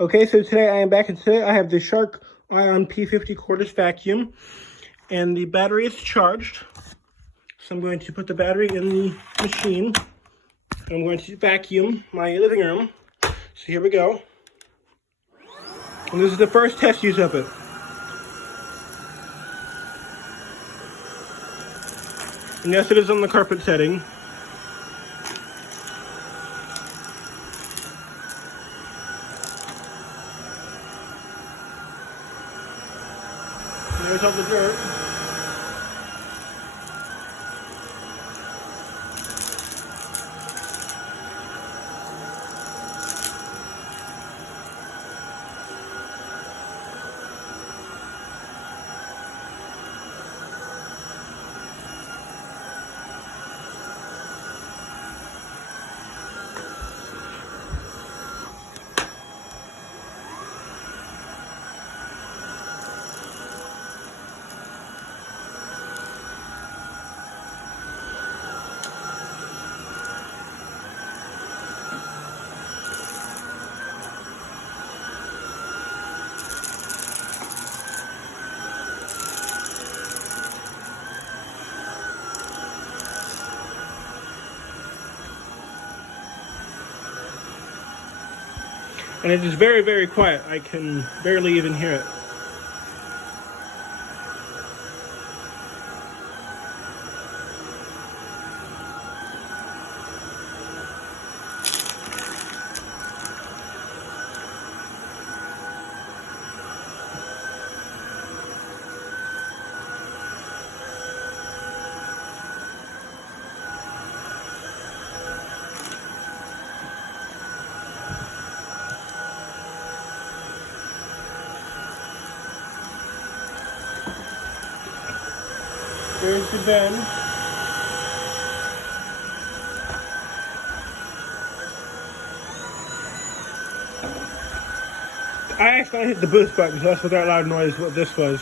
Okay, so today I am back, and today I have the Shark Ion P50 cordless vacuum, and the battery is charged. So I'm going to put the battery in the machine. I'm going to vacuum my living room. So here we go. And this is the first test use of it. And yes, it is on the carpet setting. And there's all the dirt. And it is very, very quiet. I can barely even hear it. There's the bin. I accidentally hit the boost button, so that's what that loud noise, what this was.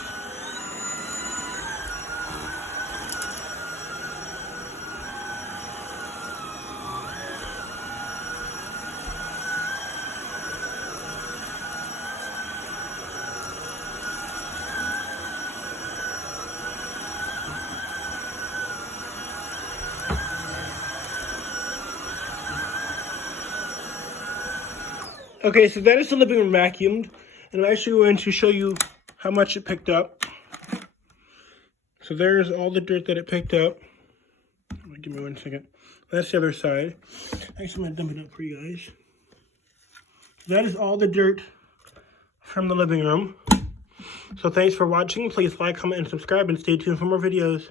Okay, so that is the living room vacuumed, and I'm actually going to show you how much it picked up. So there's all the dirt that it picked up. Give me 1 second. That's the other side. Actually, I'm going to dump it up for you guys. That is all the dirt from the living room. So thanks for watching. Please like, comment, and subscribe, and stay tuned for more videos.